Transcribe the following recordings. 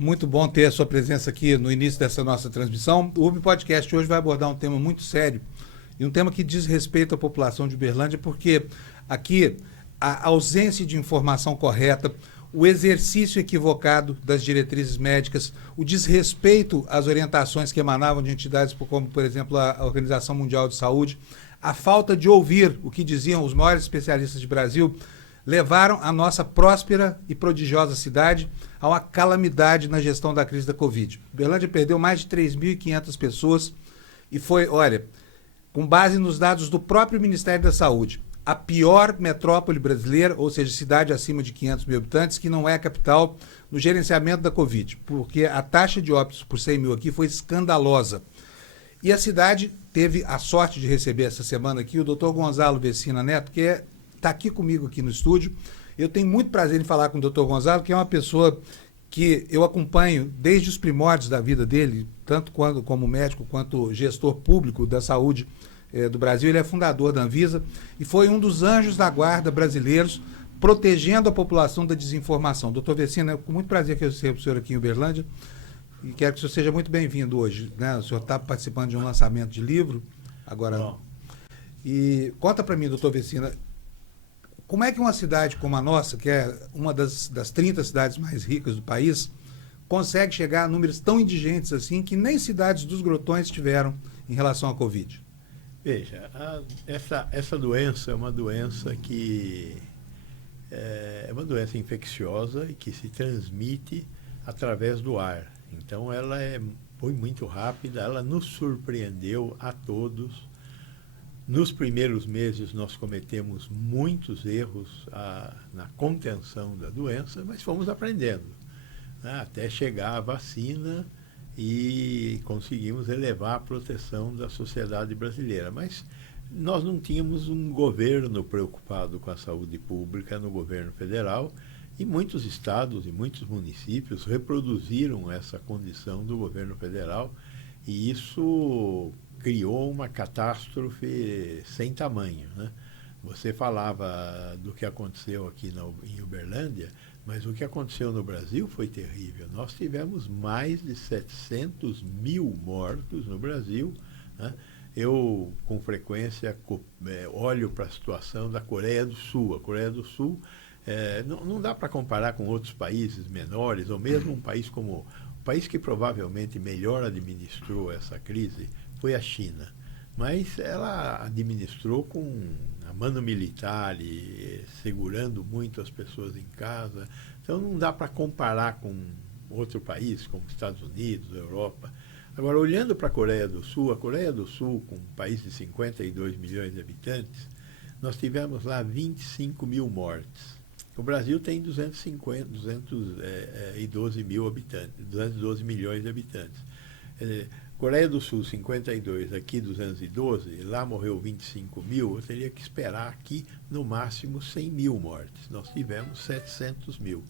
Muito bom ter a sua presença aqui no início dessa nossa transmissão. O UB Podcast hoje vai abordar um tema muito sério e um tema que diz respeito à população de Uberlândia, porque aqui a ausência de informação correta, o exercício equivocado das diretrizes médicas, o desrespeito às orientações que emanavam de entidades como, por exemplo, a Organização Mundial de Saúde, a falta de ouvir o que diziam os maiores especialistas do Brasil, levaram a nossa próspera e prodigiosa cidade a uma calamidade na gestão da crise da Covid. Uberlândia perdeu mais de 3.500 pessoas e foi, olha, com base nos dados do próprio Ministério da Saúde, a pior metrópole brasileira, ou seja, cidade acima de 500 mil habitantes, que não é a capital, no gerenciamento da Covid, porque a taxa de óbitos por 100 mil aqui foi escandalosa. E a cidade teve a sorte de receber essa semana aqui o Dr. Gonzalo Vecina Neto, que está aqui comigo aqui no estúdio. Eu tenho muito prazer em falar com o Dr. Gonzalo, que é uma pessoa que eu acompanho desde os primórdios da vida dele, tanto como médico quanto gestor público da saúde do Brasil. Ele é fundador da Anvisa e foi um dos anjos da guarda brasileiros, protegendo a população da desinformação. Doutor Vecina, é com muito prazer que eu recebo o senhor aqui em Uberlândia e quero que o senhor seja muito bem-vindo hoje, né? O senhor está participando de um lançamento de livro agora. Bom. E conta para mim, doutor Vecina, como é que uma cidade como a nossa, que é uma das 30 cidades mais ricas do país, consegue chegar a números tão indigentes assim que nem cidades dos grotões tiveram em relação à Covid? Veja, essa doença é uma doença que é uma doença infecciosa e que se transmite através do ar. Então ela foi muito rápida, ela nos surpreendeu a todos. Nos primeiros meses nós cometemos muitos erros na contenção da doença, mas fomos aprendendo, né, até chegar à vacina e conseguimos elevar a proteção da sociedade brasileira. Mas nós não tínhamos um governo preocupado com a saúde pública no governo federal e muitos estados e muitos municípios reproduziram essa condição do governo federal e isso criou uma catástrofe sem tamanho, né? Você falava do que aconteceu aqui em Uberlândia, mas o que aconteceu no Brasil foi terrível. Nós tivemos mais de 700 mil mortos no Brasil, né? Eu, com frequência, olho para a situação da Coreia do Sul. A Coreia do Sul não dá para comparar com outros países menores, ou mesmo um país como o país que provavelmente melhor administrou essa crise foi a China, mas ela administrou com a mano militar e segurando muito as pessoas em casa. Então não dá para comparar com outro país, como Estados Unidos, Europa. Agora, olhando para a Coreia do Sul, com um país de 52 milhões de habitantes, nós tivemos lá 25 mil mortes. O Brasil tem 212 mil habitantes, 212 milhões de habitantes. Coreia do Sul, 52, aqui 212, lá morreu 25 mil, eu teria que esperar aqui no máximo 100 mil mortes. Nós tivemos 700 mil.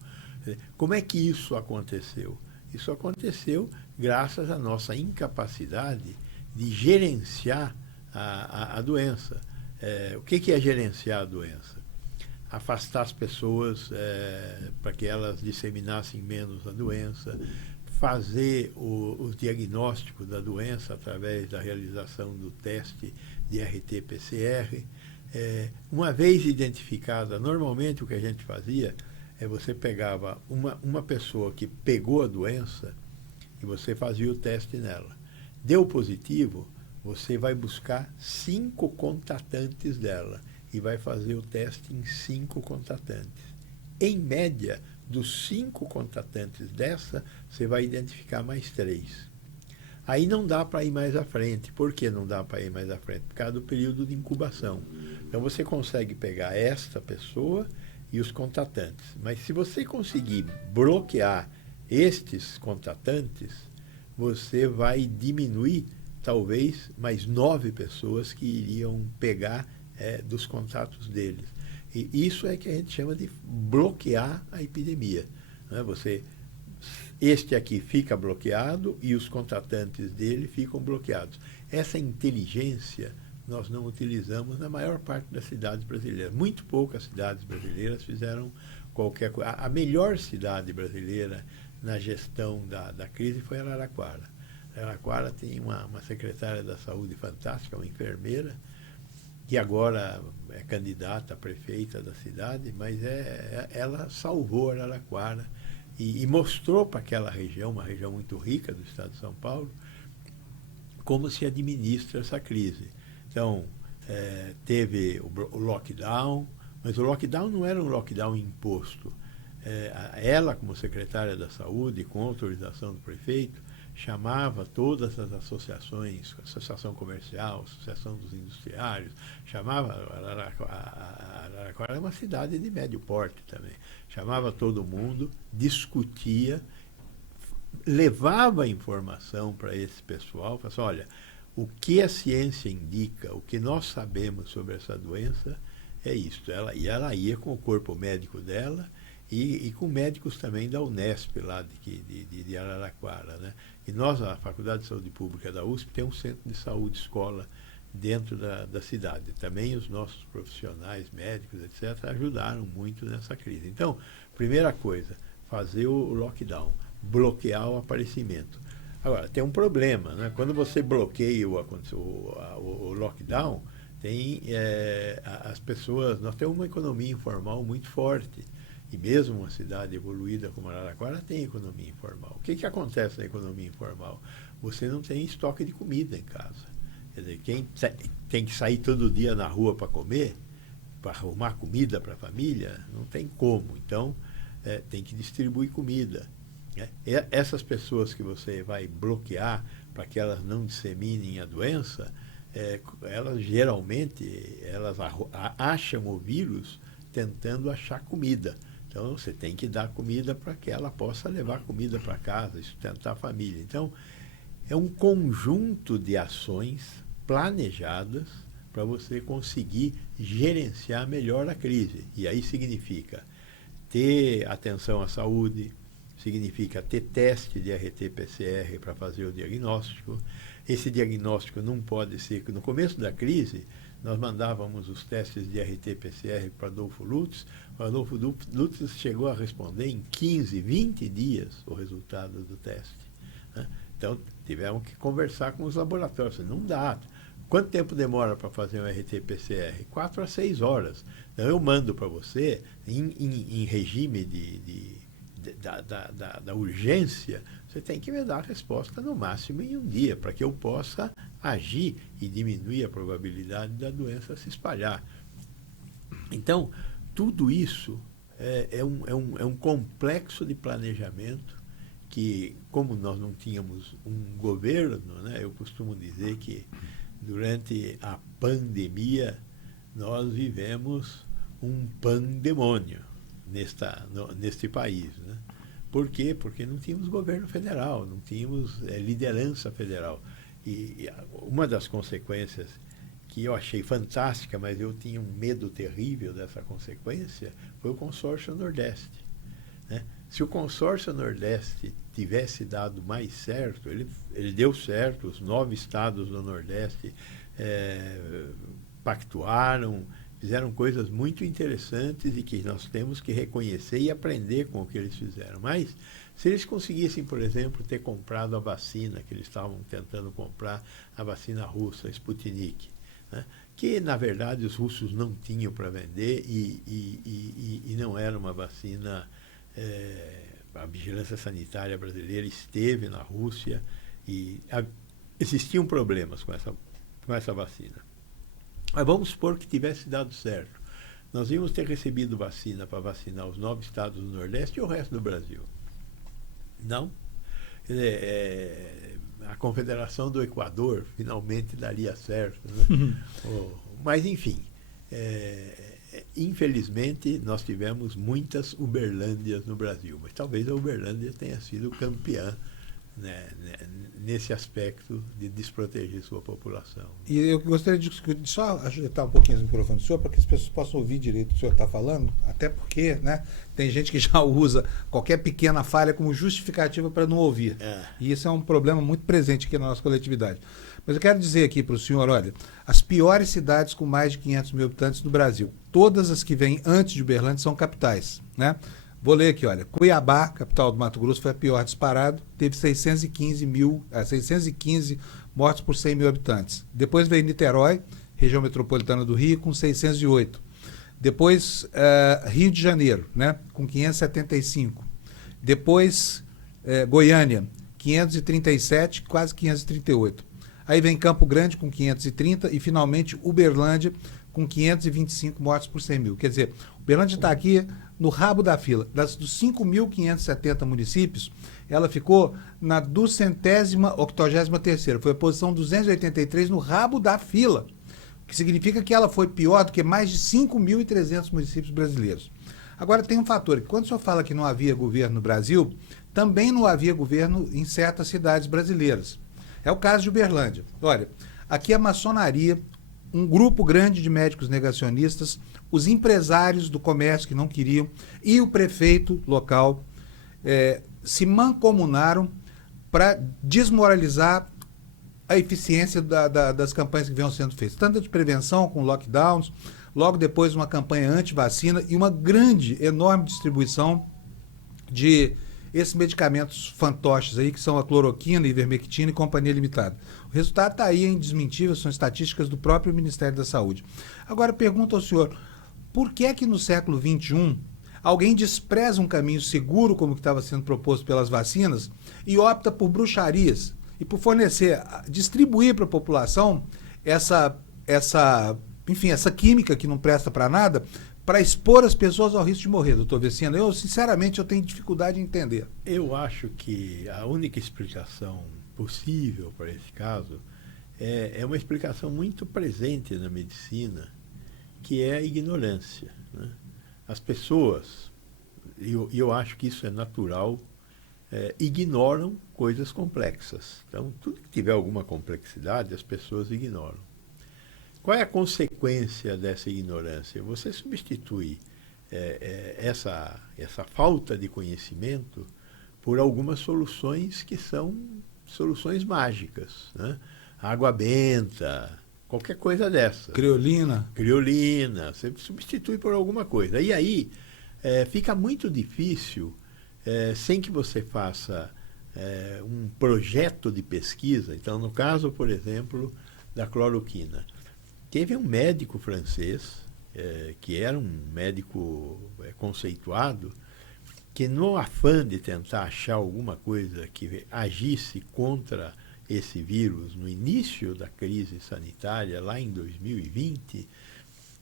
Como é que isso aconteceu? Isso aconteceu graças à nossa incapacidade de gerenciar a doença. O que é gerenciar a doença? Afastar as pessoas para que elas disseminassem menos a doença, fazer o diagnóstico da doença através da realização do teste de RT-PCR. Uma vez identificada, normalmente o que a gente fazia você pegava uma pessoa que pegou a doença e você fazia o teste nela. Deu positivo, você vai buscar 5 contatantes dela e vai fazer o teste em 5 contatantes. Em média, dos 5 contatantes dessa, você vai identificar mais 3. Aí não dá para ir mais à frente. Por que não dá para ir mais à frente? Por causa do período de incubação. Então você consegue pegar esta pessoa e os contatantes. Mas se você conseguir bloquear estes contatantes, você vai diminuir talvez mais 9 pessoas que iriam pegar dos contatos deles. E isso é que a gente chama de bloquear a epidemia, né? Este aqui fica bloqueado e os contatantes dele ficam bloqueados. Essa inteligência nós não utilizamos na maior parte das cidades brasileiras. Muito poucas cidades brasileiras fizeram qualquer coisa. A melhor cidade brasileira na gestão da crise foi Araraquara. Araraquara tem uma secretária da saúde fantástica, uma enfermeira, que agora é candidata a prefeita da cidade, mas ela salvou Araraquara e mostrou para aquela região, uma região muito rica do estado de São Paulo, como se administra essa crise. Então, teve o lockdown, mas o lockdown não era um lockdown imposto. Ela, como secretária da saúde, com autorização do prefeito, chamava todas as associações, Associação Comercial, Associação dos Industriários, chamava, Araraquara é uma cidade de médio porte também, chamava todo mundo, discutia, levava informação para esse pessoal, falava assim, olha, o que a ciência indica, o que nós sabemos sobre essa doença é isto. Ela ia com o corpo médico dela e com médicos também da Unesp, lá de Araraquara, né? E nós, a Faculdade de Saúde Pública da USP, tem um centro de saúde escola dentro da cidade. Também os nossos profissionais médicos, etc., ajudaram muito nessa crise. Então, primeira coisa, fazer o lockdown, bloquear o aparecimento. Agora, tem um problema, né? Quando você bloqueia o lockdown, as pessoas... Nós temos uma economia informal muito forte. E mesmo uma cidade evoluída como Araraquara tem economia informal. O que acontece na economia informal? Você não tem estoque de comida em casa. Quer dizer, quem tem que sair todo dia na rua para comer, para arrumar comida para a família, não tem como. Então, tem que distribuir comida. Essas pessoas que você vai bloquear para que elas não disseminem a doença, elas geralmente acham o vírus tentando achar comida. Então, você tem que dar comida para que ela possa levar comida para casa, sustentar a família. Então, é um conjunto de ações planejadas para você conseguir gerenciar melhor a crise. E aí significa ter atenção à saúde, significa ter teste de RT-PCR para fazer o diagnóstico. Esse diagnóstico não pode ser... No começo da crise, nós mandávamos os testes de RT-PCR para Adolfo Lutz. O Adolfo Lutz chegou a responder em 15, 20 dias o resultado do teste, né? Então, tivemos que conversar com os laboratórios. Não dá. Quanto tempo demora para fazer um RT-PCR? 4 a 6 horas. Então, eu mando para você, em regime da urgência, você tem que me dar a resposta no máximo em um dia, para que eu possa agir e diminuir a probabilidade da doença se espalhar. Então, tudo isso é um complexo de planejamento que, como nós não tínhamos um governo, né, eu costumo dizer que durante a pandemia nós vivemos um pandemônio neste país, né? Por quê? Porque não tínhamos governo federal, não tínhamos liderança federal. E uma das consequências que eu achei fantástica, mas eu tinha um medo terrível dessa consequência, foi o consórcio Nordeste, né? Se o consórcio Nordeste tivesse dado mais certo, ele deu certo, os 9 estados do Nordeste pactuaram, fizeram coisas muito interessantes e que nós temos que reconhecer e aprender com o que eles fizeram. Mas, se eles conseguissem, por exemplo, ter comprado a vacina, que eles estavam tentando comprar, a vacina russa, a Sputnik, né, que, na verdade, os russos não tinham para vender e não era uma vacina... a vigilância sanitária brasileira esteve na Rússia e existiam problemas com essa vacina. Mas vamos supor que tivesse dado certo. Nós íamos ter recebido vacina para vacinar os 9 estados do Nordeste e o resto do Brasil. Não. A Confederação do Equador finalmente daria certo, né? Mas, enfim, infelizmente, nós tivemos muitas Uberlândias no Brasil, mas talvez a Uberlândia tenha sido campeã, né, nesse aspecto de desproteger sua população. E eu gostaria de só ajeitar um pouquinho o microfone do senhor, para que as pessoas possam ouvir direito o que o senhor está falando, até porque, né, tem gente que já usa qualquer pequena falha como justificativa para não ouvir. E isso é um problema muito presente aqui na nossa coletividade. Mas eu quero dizer aqui para o senhor, olha, as piores cidades com mais de 500 mil habitantes no Brasil, todas as que vêm antes de Uberlândia são capitais, né? Vou ler aqui, olha. Cuiabá, capital do Mato Grosso, foi a pior disparado. Teve 615 mortes por 100 mil habitantes. Depois veio Niterói, região metropolitana do Rio, com 608. Depois, Rio de Janeiro, né, com 575. Depois, Goiânia, 537, quase 538. Aí vem Campo Grande com 530 e, finalmente, Uberlândia com 525 mortes por 100 mil. Quer dizer, Uberlândia está aqui no rabo da fila. Dos 5.570 municípios, ela ficou na 283ª. Foi a posição 283 no rabo da fila, o que significa que ela foi pior do que mais de 5.300 municípios brasileiros. Agora, tem um fator, que quando o senhor fala que não havia governo no Brasil, também não havia governo em certas cidades brasileiras. É o caso de Uberlândia. Olha, aqui a maçonaria, um grupo grande de médicos negacionistas, os empresários do comércio que não queriam e o prefeito local se mancomunaram para desmoralizar a eficiência das campanhas que vinham sendo feitas, tanto de prevenção com lockdowns, logo depois uma campanha anti-vacina e uma grande, enorme distribuição de esses medicamentos fantoches aí, que são a cloroquina, ivermectina e companhia limitada. O resultado está aí, indesmentível, são estatísticas do próprio Ministério da Saúde. Agora, pergunto ao senhor, por que é que no século XXI alguém despreza um caminho seguro, como que estava sendo proposto pelas vacinas, e opta por bruxarias e por fornecer, distribuir para a população essa química que não presta para nada, para expor as pessoas ao risco de morrer, doutor Vecina? Sinceramente, eu tenho dificuldade em entender. Eu acho que a única explicação possível para esse caso é uma explicação muito presente na medicina, que é a ignorância, né? As pessoas, e eu acho que isso é natural, ignoram coisas complexas. Então, tudo que tiver alguma complexidade, as pessoas ignoram. Qual é a consequência dessa ignorância? Você substitui essa falta de conhecimento por algumas soluções que são soluções mágicas, né? Água benta, qualquer coisa dessa. Criolina, você substitui por alguma coisa. E aí fica muito difícil, sem que você faça um projeto de pesquisa. Então, no caso, por exemplo, da cloroquina, teve um médico francês, que era um médico conceituado, que no afã de tentar achar alguma coisa que agisse contra esse vírus no início da crise sanitária, lá em 2020,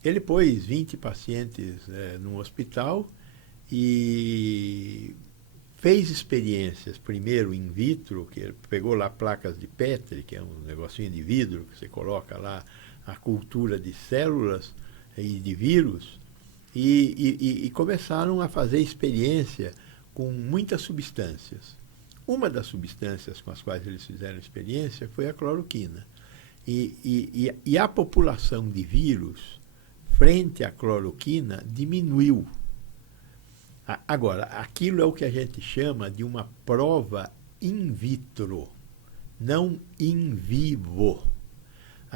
ele pôs 20 pacientes num hospital e fez experiências, primeiro in vitro, que ele pegou lá placas de Petri, que é um negocinho de vidro que você coloca lá a cultura de células e de vírus, e começaram a fazer experiência com muitas substâncias. Uma das substâncias com as quais eles fizeram experiência foi a cloroquina. E a população de vírus, frente à cloroquina, diminuiu. Agora, aquilo é o que a gente chama de uma prova in vitro, não in vivo.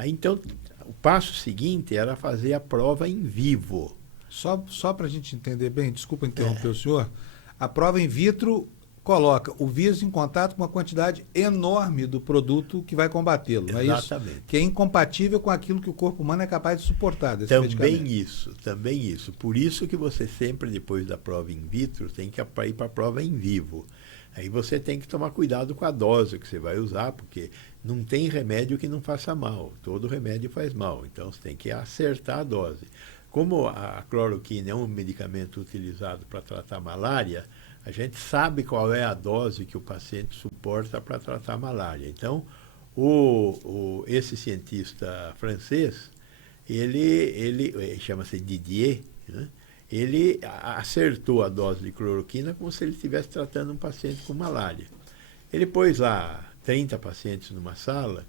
Então, o passo seguinte era fazer a prova em vivo. Só para a gente entender bem, desculpa interromper o senhor, a prova in vitro coloca o vírus em contato com uma quantidade enorme do produto que vai combatê-lo, não é isso? Exatamente. Que é incompatível com aquilo que o corpo humano é capaz de suportar desse Também medicamento. Também isso. Por isso que você sempre, depois da prova in vitro, tem que ir para a prova em vivo. Aí você tem que tomar cuidado com a dose que você vai usar, porque não tem remédio que não faça mal. Todo remédio faz mal. Então, você tem que acertar a dose. Como a cloroquina é um medicamento utilizado para tratar malária, a gente sabe qual é a dose que o paciente suporta para tratar malária. Então, esse cientista francês, ele chama-se Didier, né? Ele acertou a dose de cloroquina como se ele estivesse tratando um paciente com malária. Ele pôs lá 30 pacientes numa sala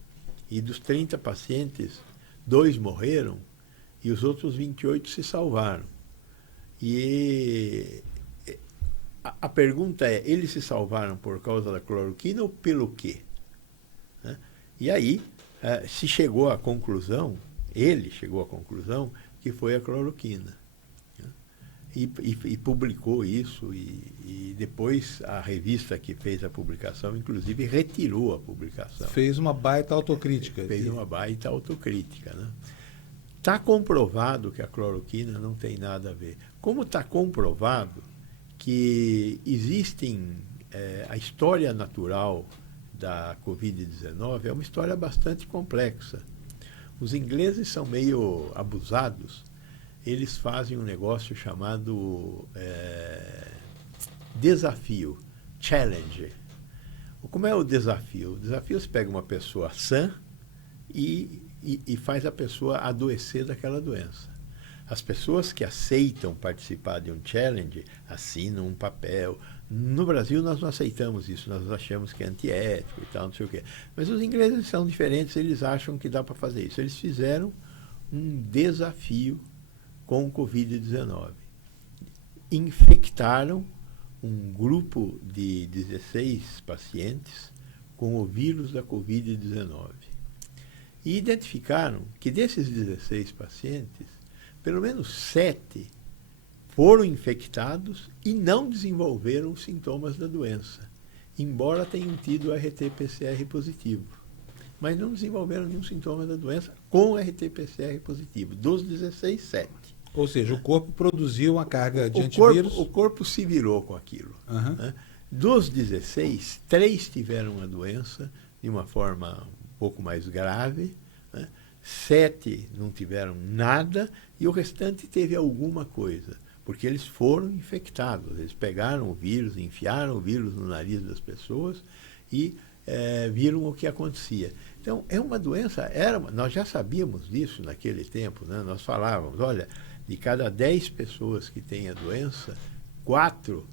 e dos 30 pacientes, 2 morreram e os outros 28 se salvaram. E a pergunta é, eles se salvaram por causa da cloroquina ou pelo quê? Né? E aí se chegou à conclusão, ele chegou à conclusão que foi a cloroquina. e publicou isso, e depois a revista que fez a publicação, inclusive, retirou a publicação. Fez uma baita autocrítica. Fez uma baita autocrítica, né? Está comprovado que a cloroquina não tem nada a ver. Como está comprovado que existem... a história natural da Covid-19 é uma história bastante complexa. Os ingleses são meio abusados. Eles fazem um negócio chamado desafio, challenge. Como é o desafio? O desafio você pega uma pessoa sã e faz a pessoa adoecer daquela doença. As pessoas que aceitam participar de um challenge assinam um papel. No Brasil nós não aceitamos isso, nós achamos que é antiético e tal, não sei o quê. Mas os ingleses são diferentes, eles acham que dá para fazer isso. Eles fizeram um desafio com o Covid-19. Infectaram um grupo de 16 pacientes com o vírus da Covid-19. E identificaram que desses 16 pacientes, pelo menos 7 foram infectados e não desenvolveram os sintomas da doença, embora tenham tido RT-PCR positivo. Mas não desenvolveram nenhum sintoma da doença com RT-PCR positivo. Dos 16, 7. Ou seja, o corpo produziu uma carga de antivírus. O corpo se virou com aquilo. Uhum. Né? Dos 16, 3 tiveram a doença de uma forma um pouco mais grave, né? 7 não tiveram nada e o restante teve alguma coisa, porque eles foram infectados. Eles pegaram o vírus, enfiaram o vírus no nariz das pessoas e viram o que acontecia. Então, é uma doença, nós já sabíamos disso naquele tempo, né? Nós falávamos, olha, de cada 10 pessoas que têm a doença, 4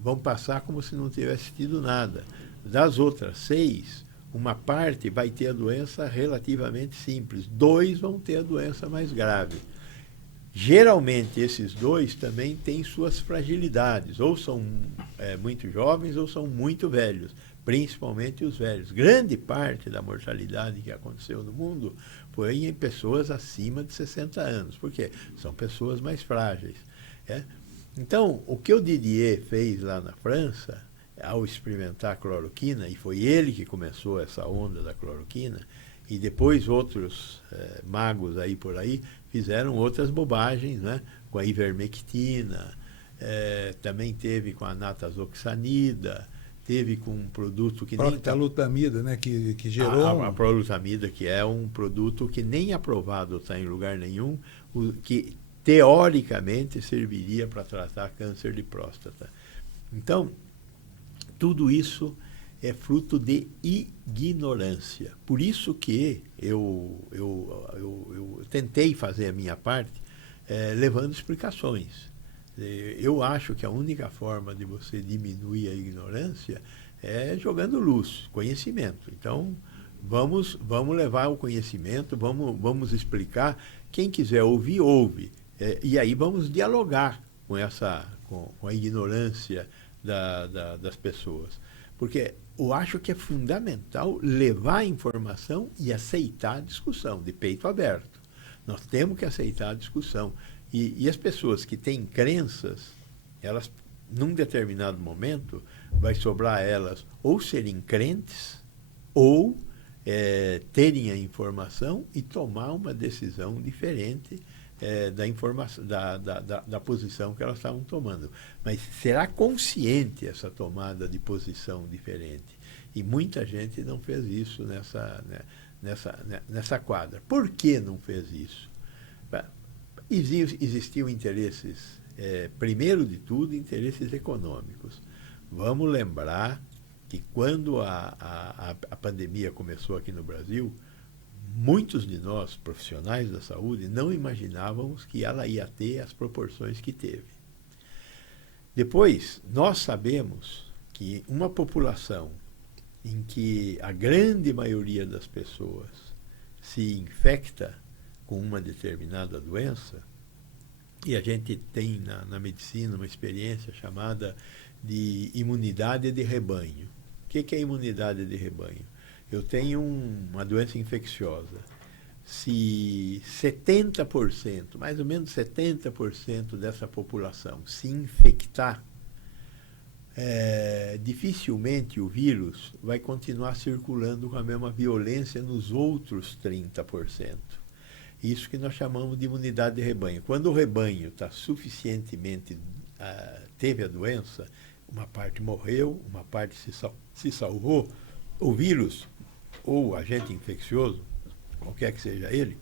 vão passar como se não tivesse tido nada. Das outras 6, uma parte vai ter a doença relativamente simples, 2 vão ter a doença mais grave. Geralmente, esses 2 também têm suas fragilidades, ou são muito jovens ou são muito velhos, principalmente os velhos. Grande parte da mortalidade que aconteceu no mundo foi em pessoas acima de 60 anos. Por quê? São pessoas mais frágeis. Então, o que o Didier fez lá na França, ao experimentar a cloroquina, e foi ele que começou essa onda da cloroquina, e depois outros magos aí por aí fizeram outras bobagens, né? Com a ivermectina, também teve com a natazoxanida, teve com um produto que nem... Prolutamida, né? Que gerou... A prolutamida, que é um produto que nem aprovado está em lugar nenhum, que teoricamente serviria para tratar câncer de próstata. Então, tudo isso é fruto de ignorância. Por isso que eu tentei fazer a minha parte levando explicações. Eu acho que a única forma de você diminuir a ignorância é jogando luz, conhecimento. Então, vamos levar o conhecimento, vamos explicar. Quem quiser ouvir, ouve. E aí vamos dialogar com a ignorância das pessoas. Porque eu acho que é fundamental levar a informação e aceitar a discussão, de peito aberto. Nós temos que aceitar a discussão. E as pessoas que têm crenças, elas, num determinado momento, vai sobrar a elas ou serem crentes, ou terem a informação e tomar uma decisão diferente da informação, da posição que elas estavam tomando. Mas será consciente essa tomada de posição diferente? E muita gente não fez isso nessa quadra. Por que não fez isso? Existiam interesses, primeiro de tudo, interesses econômicos. Vamos lembrar que quando a pandemia começou aqui no Brasil, muitos de nós, profissionais da saúde, não imaginávamos que ela ia ter as proporções que teve. Depois, nós sabemos que uma população em que a grande maioria das pessoas se infecta com uma determinada doença, e a gente tem na medicina uma experiência chamada de imunidade de rebanho. O que é imunidade de rebanho? Eu tenho uma doença infecciosa. se 70%, mais ou menos 70% dessa população se infectar, dificilmente o vírus vai continuar circulando com a mesma violência nos outros 30%. Isso que nós chamamos de imunidade de rebanho. Quando o rebanho está suficientemente, teve a doença, uma parte morreu, uma parte se salvou, o vírus ou agente infeccioso, qualquer que seja ele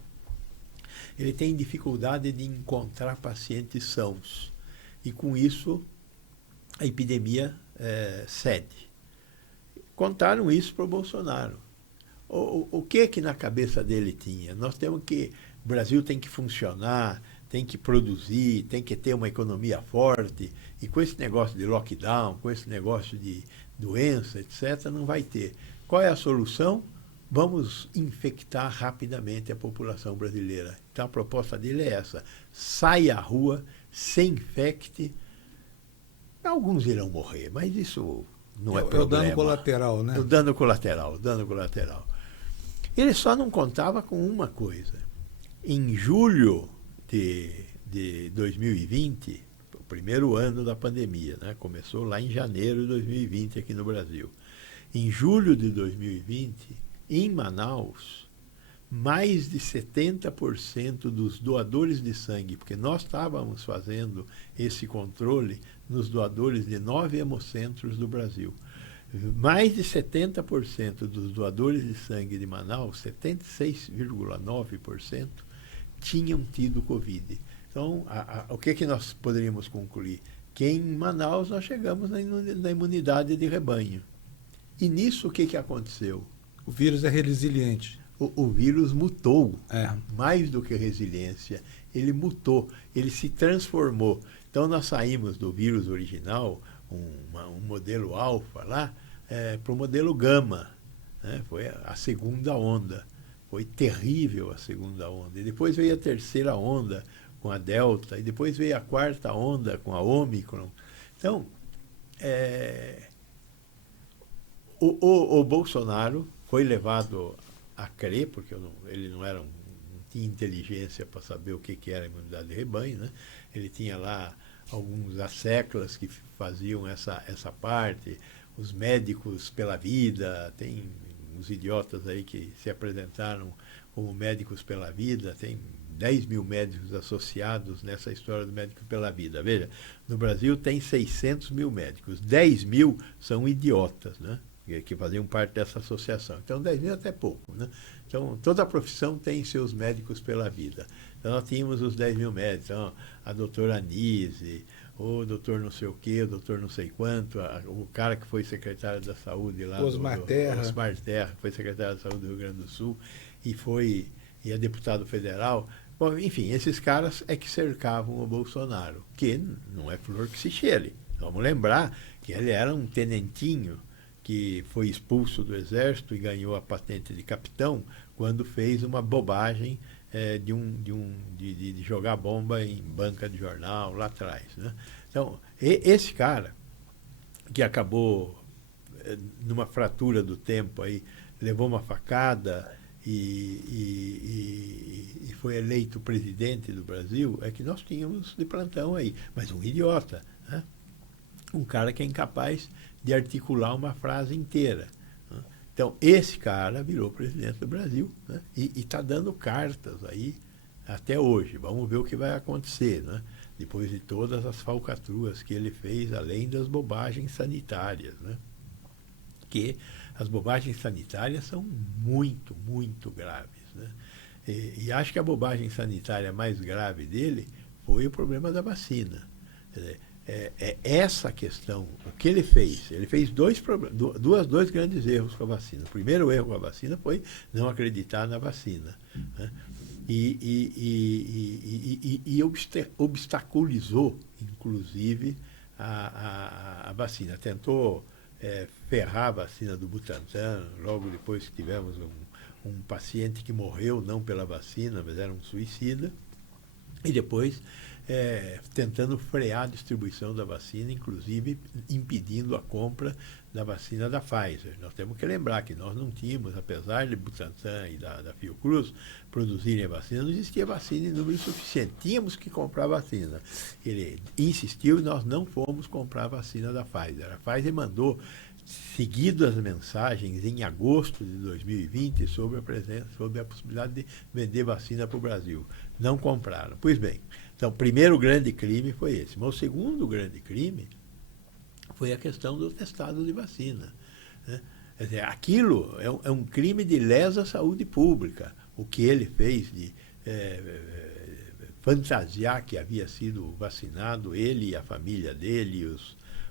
tem dificuldade de encontrar pacientes sãos. E com isso a epidemia cede. Contaram isso para o Bolsonaro. O que na cabeça dele tinha? O Brasil tem que funcionar, tem que produzir, tem que ter uma economia forte, e com esse negócio de lockdown, com esse negócio de doença, etc., não vai ter. Qual é a solução? Vamos infectar rapidamente a população brasileira. Então a proposta dele é essa: saia à rua, se infecte. Alguns irão morrer, mas isso não é problema. O dano colateral, né? O dano colateral. Ele só não contava com uma coisa. Em julho de 2020, o primeiro ano da pandemia, né? Começou lá em janeiro de 2020 aqui no Brasil. Em julho de 2020, em Manaus, mais de 70% dos doadores de sangue, porque nós estávamos fazendo esse controle nos doadores de 9 hemocentros do Brasil. Mais de 70% dos doadores de sangue de Manaus, 76,9%, tinham tido Covid. Então, o que nós poderíamos concluir? Que em Manaus nós chegamos na imunidade de rebanho. E nisso o que aconteceu? O vírus é resiliente. O vírus mutou, mais do que resiliência. Ele mutou, ele se transformou. Então nós saímos do vírus original, um modelo alfa lá, para o modelo gama. Né? Foi a segunda onda. Foi terrível a segunda onda. E depois veio a terceira onda com a delta, e depois veio a quarta onda com a Ômicron. Então, o Bolsonaro foi levado a crer, porque ele não tinha inteligência para saber o que era a imunidade de rebanho, né? Ele tinha lá alguns asseclas que faziam essa parte, os médicos pela vida, tem uns idiotas aí que se apresentaram como médicos pela vida, tem 10 mil médicos associados nessa história do médico pela vida. Veja, no Brasil tem 600 mil médicos, 10 mil são idiotas, né? Que faziam parte dessa associação. Então, 10 mil é até pouco, né? Então, toda a profissão tem seus médicos pela vida. Então, nós tínhamos os 10 mil médicos, então, a doutora Anise, o doutor não sei o quê, o doutor não sei quanto, o cara que foi secretário da Saúde lá, Osmar Terra, que foi secretário da Saúde do Rio Grande do Sul e é deputado federal. Bom, enfim, esses caras é que cercavam o Bolsonaro, que não é flor que se cheire. Vamos lembrar que ele era um tenentinho que foi expulso do exército e ganhou a patente de capitão quando fez uma bobagem de jogar bomba em banca de jornal lá atrás, né? Então, esse cara que acabou numa fratura do tempo aí, levou uma facada e foi eleito presidente do Brasil, é que nós tínhamos de plantão aí, mas um idiota, né? Um cara que é incapaz de articular uma frase inteira. Né? Então, esse cara virou presidente do Brasil, né? E está dando cartas aí até hoje. Vamos ver o que vai acontecer, né? Depois de todas as falcatruas que ele fez, além das bobagens sanitárias, né? Que as bobagens sanitárias são muito, muito graves, né? E acho que a bobagem sanitária mais grave dele foi o problema da vacina. Quer dizer, essa questão, o que ele fez dois grandes erros com a vacina. O primeiro erro com a vacina foi não acreditar na vacina, né? E obstaculizou, inclusive, a vacina. Tentou ferrar a vacina do Butantan, logo depois que tivemos um paciente que morreu, não pela vacina, mas era um suicida, e depois tentando frear a distribuição da vacina, inclusive impedindo a compra da vacina da Pfizer. Nós temos que lembrar que nós não tínhamos, apesar de Butantan e da Fiocruz produzirem a vacina, não existia vacina em número suficiente. Tínhamos que comprar vacina. Ele insistiu e nós não fomos comprar a vacina da Pfizer. A Pfizer mandou, seguido as mensagens em agosto de 2020 sobre a possibilidade de vender vacina para o Brasil. Não compraram. Pois bem, então o primeiro grande crime foi esse. Mas o segundo grande crime foi a questão do testado de vacina, né? Quer dizer, aquilo é um crime de lesa saúde pública. O que ele fez de fantasiar que havia sido vacinado, ele e a família dele,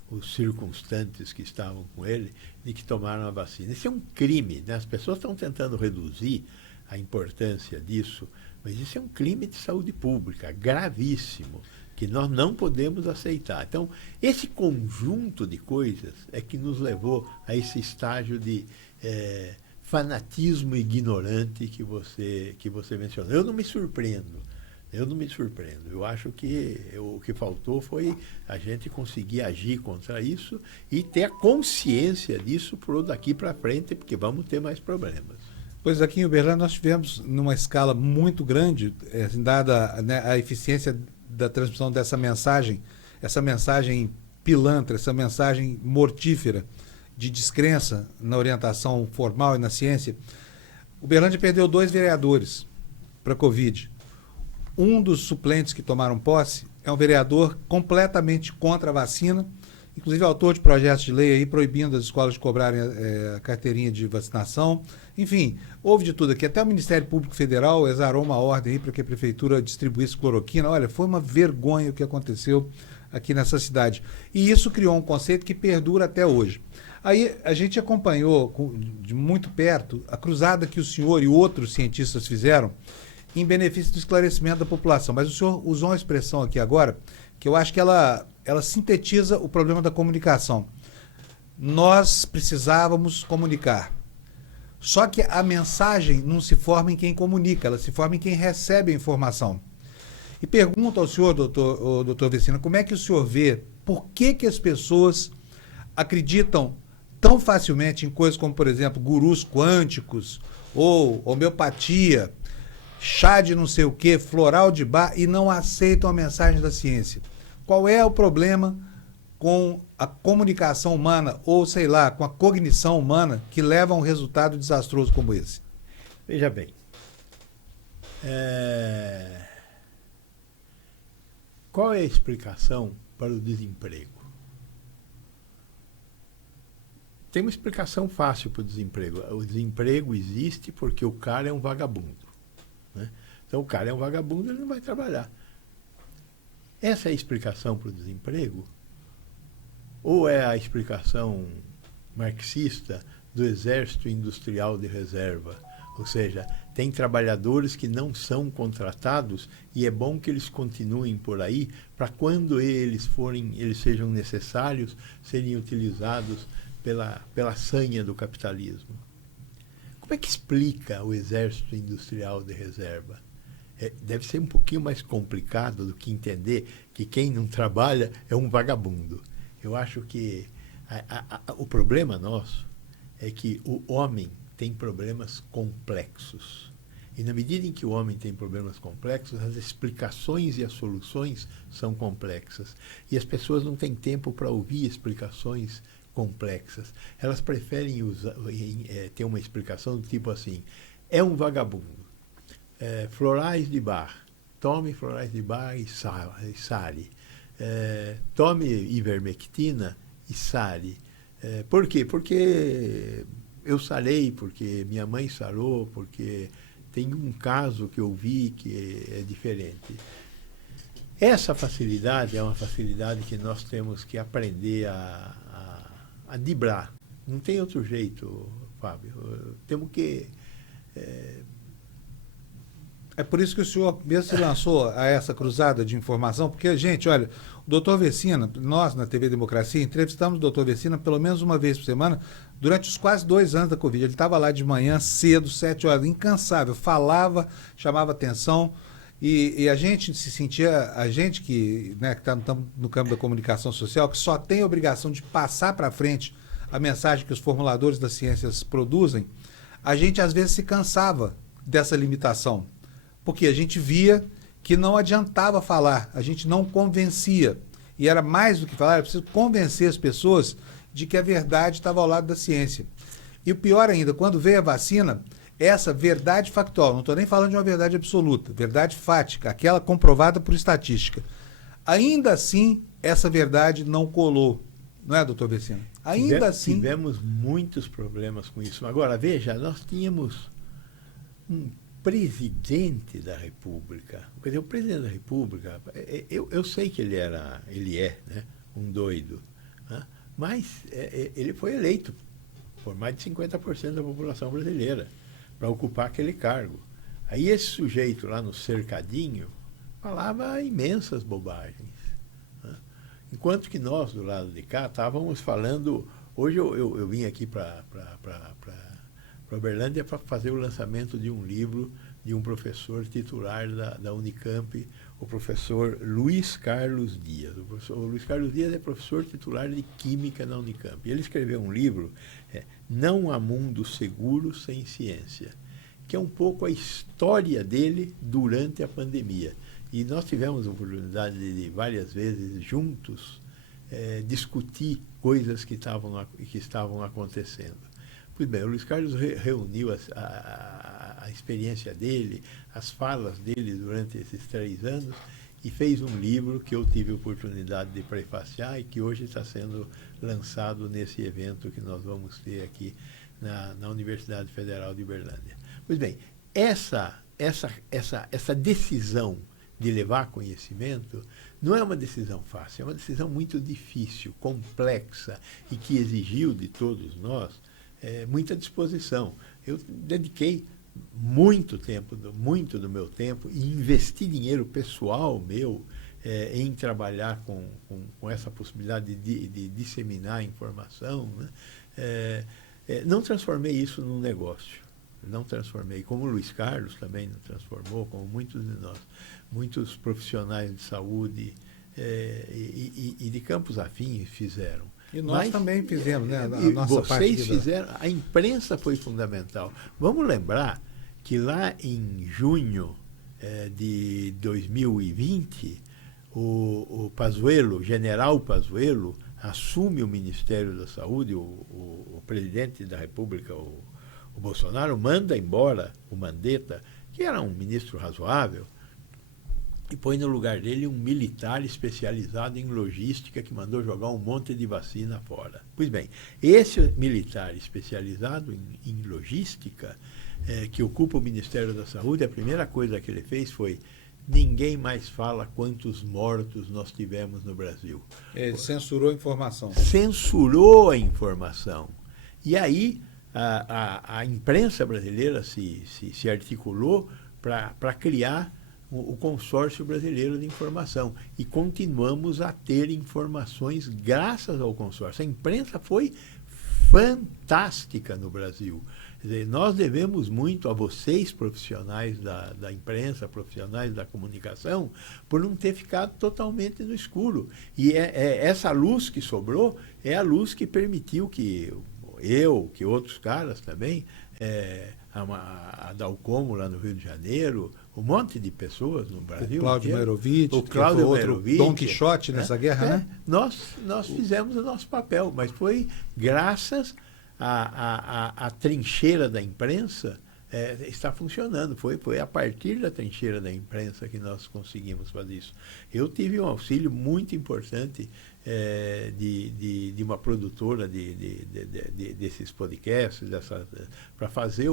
os circunstantes que estavam com ele, de que tomaram a vacina. Isso é um crime, né? As pessoas estão tentando reduzir a importância disso, mas isso é um crime de saúde pública, gravíssimo, que nós não podemos aceitar. Então, esse conjunto de coisas é que nos levou a esse estágio de fanatismo ignorante que você mencionou. Eu não me surpreendo. Eu acho que o que faltou foi a gente conseguir agir contra isso e ter a consciência disso por daqui para frente, porque vamos ter mais problemas. Pois aqui em Uberlândia nós tivemos, numa escala muito grande, dada, né, a eficiência da transmissão dessa mensagem, essa mensagem pilantra, essa mensagem mortífera de descrença na orientação formal e na ciência. Uberlândia perdeu 2 vereadores para a Covid. Um dos suplentes que tomaram posse é um vereador completamente contra a vacina, inclusive autor de projetos de lei aí proibindo as escolas de cobrarem a carteirinha de vacinação. Enfim, houve de tudo aqui. Até o Ministério Público Federal exarou uma ordem aí para que a Prefeitura distribuísse cloroquina. Olha, foi uma vergonha o que aconteceu aqui nessa cidade. E isso criou um conceito que perdura até hoje. Aí a gente acompanhou de muito perto a cruzada que o senhor e outros cientistas fizeram em benefício do esclarecimento da população. Mas o senhor usou uma expressão aqui agora que eu acho que ela sintetiza o problema da comunicação. Nós precisávamos comunicar. Só que a mensagem não se forma em quem comunica, ela se forma em quem recebe a informação. E pergunto ao senhor, doutor Vecina, como é que o senhor vê, por que as pessoas acreditam tão facilmente em coisas como, por exemplo, gurus quânticos, ou homeopatia, chá de não sei o quê, floral de bar, e não aceitam a mensagem da ciência? Qual é o problema com a comunicação humana, ou sei lá, com a cognição humana, que leva a um resultado desastroso como esse? Veja bem, qual é a explicação para o desemprego? Tem uma explicação fácil para o desemprego. O desemprego existe porque o cara é um vagabundo, né? Então o cara é um vagabundo, ele não vai trabalhar. Essa é a explicação para o desemprego? Ou é a explicação marxista do exército industrial de reserva? Ou seja, tem trabalhadores que não são contratados e é bom que eles continuem por aí para quando eles sejam necessários, serem utilizados pela sanha do capitalismo. Como é que explica o exército industrial de reserva? Deve ser um pouquinho mais complicado do que entender que quem não trabalha é um vagabundo. Eu acho que o problema nosso é que o homem tem problemas complexos. E na medida em que o homem tem problemas complexos, as explicações e as soluções são complexas. E as pessoas não têm tempo para ouvir explicações complexas. Elas preferem ter uma explicação do tipo assim: é um vagabundo, florais de bar, tome florais de bar e sare. Tome ivermectina e sare. Por quê? Porque eu sarei, porque minha mãe sarou, porque tem um caso que eu vi que é diferente. Essa facilidade é uma facilidade que nós temos que aprender a driblar. Não tem outro jeito, Fábio. Temos que... É por isso que o senhor mesmo se lançou a essa cruzada de informação, porque, gente, olha, o doutor Vecina, nós na TV Democracia entrevistamos o doutor Vecina pelo menos uma vez por semana durante os quase 2 anos da Covid. Ele estava lá de manhã, cedo, 7 horas, incansável, falava, chamava atenção, E a gente se sentia, a gente que né, está no campo da comunicação social, que só tem a obrigação de passar para frente a mensagem que os formuladores das ciências produzem, a gente às vezes se cansava dessa limitação, porque a gente via que não adiantava falar, a gente não convencia. E era mais do que falar, era preciso convencer as pessoas de que a verdade estava ao lado da ciência. E o pior ainda, quando veio a vacina, essa verdade factual, não estou nem falando de uma verdade absoluta, verdade fática, aquela comprovada por estatística. Ainda assim, essa verdade não colou, não é, doutor Vecina? Ainda assim... Tivemos muitos problemas com isso. Agora, veja, nós tínhamos um presidente da República. Quer dizer, o presidente da República, eu sei que ele é, né, um doido, né, mas ele foi eleito por mais de 50% da população brasileira para ocupar aquele cargo. Aí esse sujeito lá no cercadinho falava imensas bobagens, né? Enquanto que nós, do lado de cá, estávamos falando... Hoje eu vim aqui para Uberlândia para fazer o lançamento de um livro de um professor titular da Unicamp, o professor Luiz Carlos Dias. O Luiz Carlos Dias é professor titular de Química na Unicamp. Ele escreveu um livro, Não há mundo seguro sem ciência, que é um pouco a história dele durante a pandemia. E nós tivemos a oportunidade de várias vezes juntos discutir coisas que estavam acontecendo. Pois bem, o Luiz Carlos reuniu a experiência dele, as falas dele durante esses 3 anos e fez um livro que eu tive a oportunidade de prefaciar e que hoje está sendo lançado nesse evento que nós vamos ter aqui na Universidade Federal de Uberlândia. Pois bem, essa decisão de levar conhecimento não é uma decisão fácil, é uma decisão muito difícil, complexa e que exigiu de todos nós muita disposição. Eu dediquei muito do meu tempo e investi dinheiro pessoal meu em trabalhar com essa possibilidade de disseminar informação, né? Não transformei isso num negócio. Não transformei, como o Luiz Carlos também não transformou, como muitos de nós, muitos profissionais de saúde e de campos afins fizeram. E nós também fizemos, né? A nossa vocês parte fizeram, a imprensa foi fundamental. Vamos lembrar que lá em junho de 2020, o Pazuello, o general Pazuello, assume o Ministério da Saúde, o presidente da República, o Bolsonaro, manda embora o Mandetta, que era um ministro razoável, e põe no lugar dele um militar especializado em logística que mandou jogar um monte de vacina fora. Pois bem, esse militar especializado em logística, que ocupa o Ministério da Saúde, a primeira coisa que ele fez foi: ninguém mais fala quantos mortos nós tivemos no Brasil. Ele censurou a informação. Censurou a informação. E aí a imprensa brasileira se articulou para criar o Consórcio Brasileiro de Informação. E continuamos a ter informações graças ao consórcio. A imprensa foi fantástica no Brasil. Quer dizer, nós devemos muito a vocês, profissionais da imprensa, profissionais da comunicação, por não ter ficado totalmente no escuro. E essa luz que sobrou é a luz que permitiu que que outros caras também, a Dalcomo lá no Rio de Janeiro, um monte de pessoas no Brasil. O Cláudio Meirovitch, o Cláudio Meirovitch, Don Quixote nessa guerra, né? Nós fizemos o nosso papel, mas foi graças à trincheira da imprensa está funcionando. Foi a partir da trincheira da imprensa que nós conseguimos fazer isso. Eu tive um auxílio muito importante de uma produtora desses podcasts, para fazer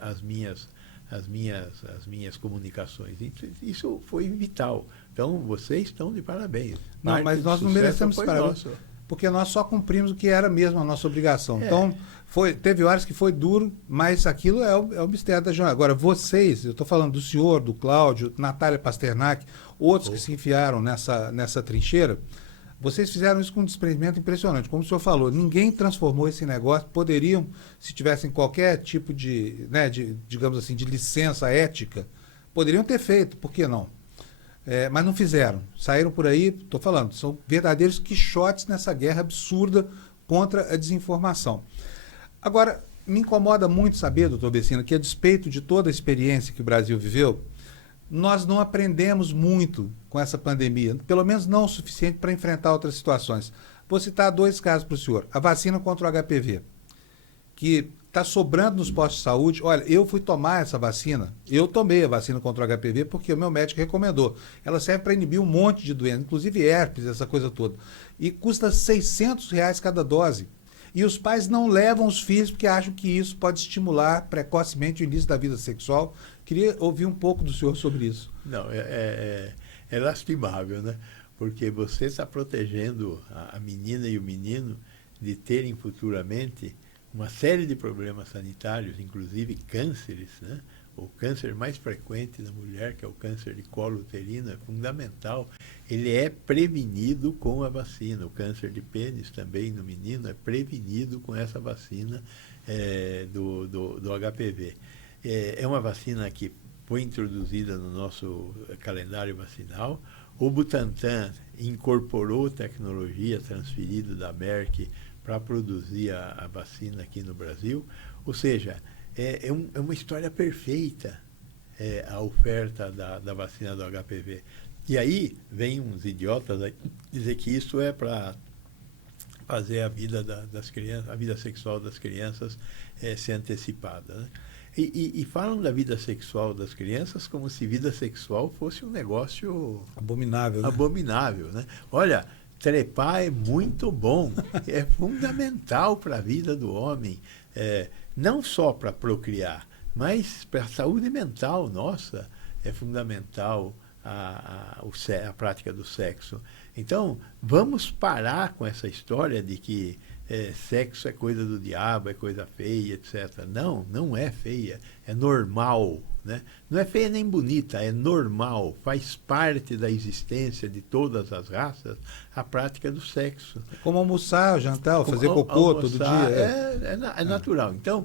as minhas comunicações. Isso foi vital. Então, vocês estão de parabéns. Não, mas nós não merecemos parabéns, porque nós só cumprimos o que era mesmo a nossa obrigação. Então, teve horas que foi duro, mas aquilo é o mistério da jornada. Agora, vocês, eu estou falando do senhor, do Cláudio, Natália Pasternak, outros que se enfiaram nessa trincheira, vocês fizeram isso com um desprendimento impressionante. Como o senhor falou, ninguém transformou esse negócio. Poderiam, se tivessem qualquer tipo digamos assim, de licença ética, Poderiam ter feito, por que não? Mas não fizeram. Saíram por aí, estou falando, são verdadeiros quixotes nessa guerra absurda contra a desinformação. Agora, me incomoda muito saber, doutor Bessina, que a despeito de toda a experiência que o Brasil viveu, nós não aprendemos muito com essa pandemia, pelo menos não o suficiente para enfrentar outras situações. Vou citar 2 casos para o senhor. A vacina contra o HPV, que está sobrando nos postos de saúde. Olha, eu fui tomar essa vacina, eu tomei a vacina contra o HPV porque o meu médico recomendou. Ela serve para inibir um monte de doenças, inclusive herpes, essa coisa toda. E custa R$600 cada dose. E os pais não levam os filhos porque acham que isso pode estimular precocemente o início da vida sexual. Queria ouvir um pouco do senhor sobre isso. Não, é lastimável, né? Porque você está protegendo a menina e o menino de terem futuramente uma série de problemas sanitários, inclusive cânceres, né? O câncer mais frequente da mulher, que é o câncer de colo uterino, é fundamental. Ele é prevenido com a vacina. O câncer de pênis também no menino é prevenido com essa vacina do HPV. É uma vacina que foi introduzida no nosso calendário vacinal. O Butantan incorporou tecnologia transferida da Merck para produzir a vacina aqui no Brasil. Ou seja, é uma história perfeita a oferta da vacina do HPV. E aí vem uns idiotas aí dizer que isso é para fazer a vida das crianças, a vida sexual das crianças ser antecipada, né? E falam da vida sexual das crianças como se vida sexual fosse um negócio abominável, né? Abominável, né? Olha, trepar é muito bom, é fundamental para a vida do homem, não só para procriar, mas para a saúde mental nossa, é fundamental a prática do sexo. Então, vamos parar com essa história de que sexo é coisa do diabo, é coisa feia, etc. Não, não é feia, é normal, né? Não é feia nem bonita, é normal, faz parte da existência de todas as raças a prática do sexo. Como almoçar, jantar, fazer cocô todo dia. É natural. Então,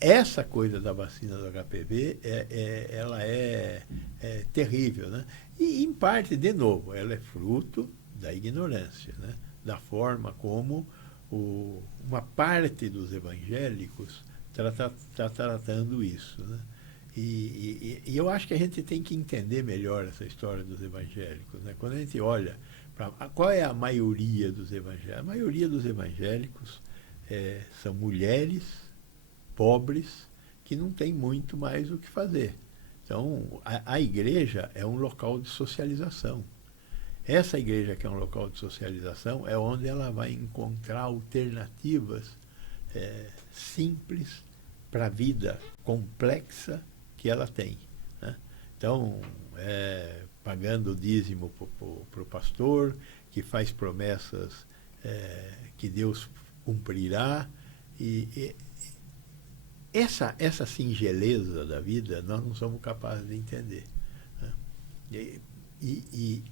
essa coisa da vacina do HPV, ela é terrível, né? E, em parte, de novo, ela é fruto da ignorância, né? Da forma como uma parte dos evangélicos está tratando isso, né? E eu acho que a gente tem que entender melhor essa história dos evangélicos, né? Quando a gente olha para qual é a maioria dos evangélicos, a maioria dos evangélicos são mulheres pobres que não têm muito mais o que fazer. Então, a igreja é um local de socialização. Essa igreja, que é um local de socialização, é onde ela vai encontrar alternativas simples para a vida complexa que ela tem, né? Então, pagando o dízimo para o pastor, que faz promessas que Deus cumprirá. E essa singeleza da vida nós não somos capazes de entender, né? E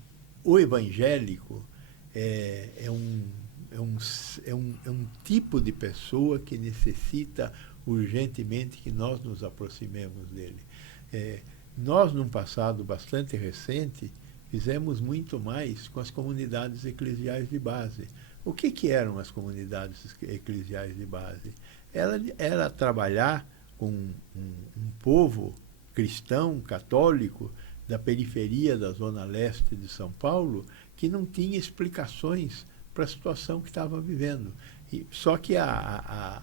o evangélico é um tipo de pessoa que necessita urgentemente que nós nos aproximemos dele. Nós, num passado bastante recente, fizemos muito mais com as comunidades eclesiais de base. O que eram as comunidades eclesiais de base? Era trabalhar com um povo cristão, católico, da periferia da Zona Leste de São Paulo, que não tinha explicações para a situação que estava vivendo. Só que